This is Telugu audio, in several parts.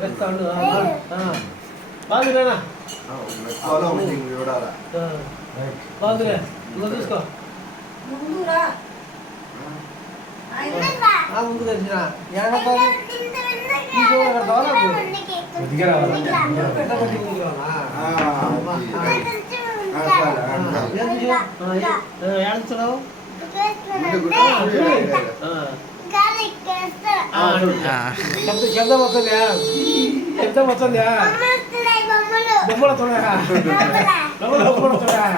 వేస్తాడు బాగులేనా బాగులే నువ్వు చూసుకో ముందు తెచ్చిన ఏడుస్తున్నావు శబ్దం వస్తుందా శబ్దం వస్తుందా బొమ్మలు వస్తున్నాయా బొమ్మలు వస్తున్నాయా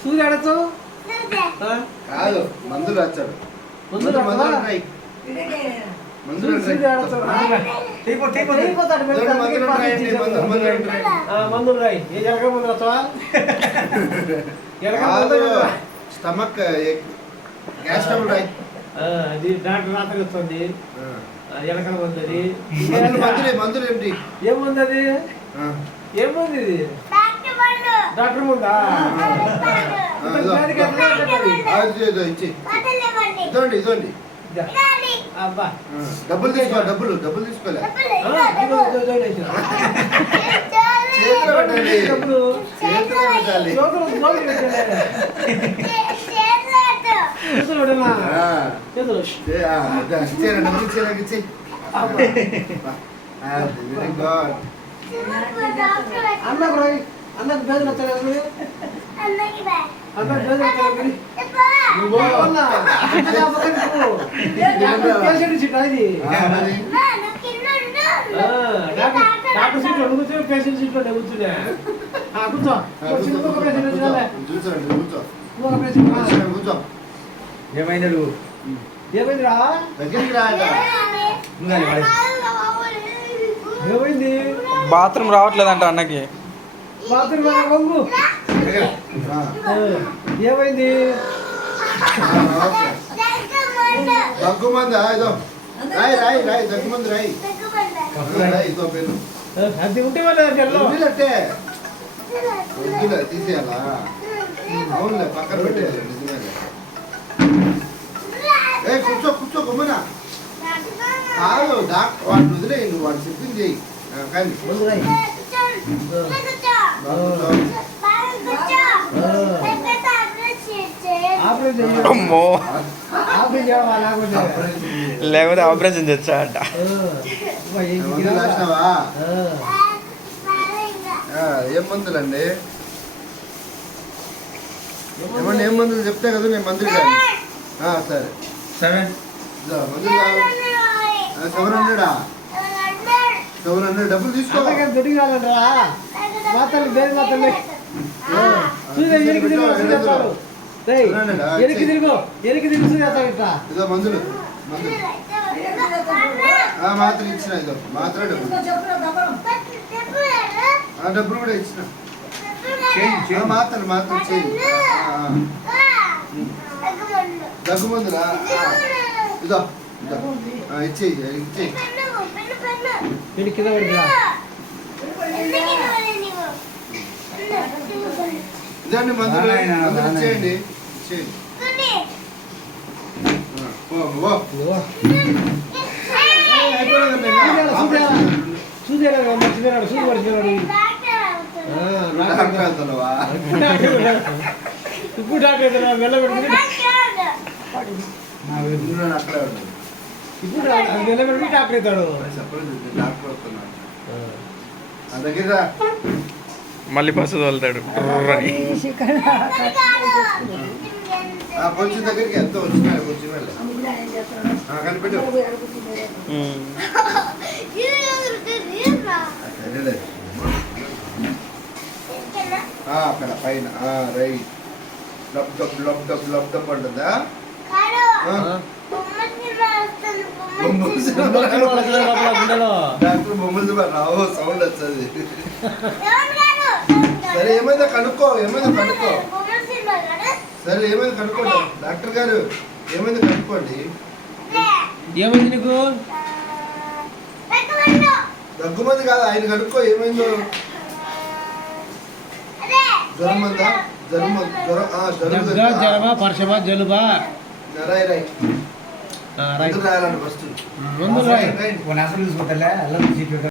సూర్య ఆడచ్చు కాదు మందులు వచ్చాడు మందులు రాయి ఏ జరగ మందులు వస్తావా స్టమక్ గ్యాస్ ట్రబుల్ రాయి అది డాక్టర్ రాత్రి వస్తుంది ఎలకల మందు అది మందులు ఏంటి ఏముంది అది ఏముంది ఇది డాక్టర్ ముందా ఇదండి ఇదండి డబ్బులు తీసుకో డబ్బులు తీసుకోలే చేతులు పెట్టండి చేతులు పెట్టాలి అన్నకు బేదలు వచ్చాడు డాక్టర్ సీట్లో కూర్చో పేషెంట్ సీట్లో కూర్చునే కూర్చో కూర్చో ఏమైనాడు ఏమైందిరా ఏమైంది బాత్రూమ్ రావట్లేదంట అన్నకి బాత్రూమ్ వంగు ఏమైంది దగ్గుమంది రాయి రాయి రాయి దగ్గుమంది రాయి అది ఉంటే వాళ్ళే తీసేయాలా అవునులే పక్కన పెట్టేయాలి నిజమే కూర్చో కూర్చో గమ్మునా కాదు డాక్టర్ వాడు వదిలే నువ్వు వాడు చెప్పింది చేయి కానీ అమ్మో లేకపోతే ఆపరేషన్ చేస్తా అంట ఏం మందులండి ఏమన్నా ఏం మందులు చెప్తే కదా నేను మందులు సరే మందులు 700 డబ్బులు తీసుకో దొరికి రాలంటరా మాత్రం దేని మాత్రం ఎనికి తిరుగు సూర్య ఇదో మందులు మాత్రం ఇచ్చిన ఇదో మాత్రం డబ్బులు కూడా ఇచ్చిన మాత్రం చేయి దగ్గు మందులా ఇదో ఇచ్చేయి కింద పడిరా ఇదండి మందులు ఇచ్చేయండి మర్చిపోయినాడు సూది మర్చిపోయినాడు ఇప్పుడు డాక్టర్ వెళ్ళబెట్టుకుని ఇప్పుడు వెళ్ళబెట్టుకుని డాక్టర్ అవుతాడు దగ్గర మళ్ళీ బస్సు తోలుతాడు కొంచెం దగ్గరికి ఎంత వచ్చినాడు కొంచెం కనిపెట్టు అక్కడ పైన రైట్ లబ్ అంటుందా డాక్టర్ బొమ్మలు రావు సౌండ్ వచ్చేది సరే ఏమైందో కనుక్కో సరే ఏమైంది కనుక్కోండి డాక్టర్ గారు ఏమైంది కనుక్కోండి ఏమైంది నీకు దగ్గుమంది కాదు ఆయన కనుక్కో ఏమైందో జ్వరం అంతా జ్వరమా పర్షమా జలుబా రాయి ఎందుకు రాయాలండి ఫస్ట్ రెండు రాయి అసలు చూసుకుంటా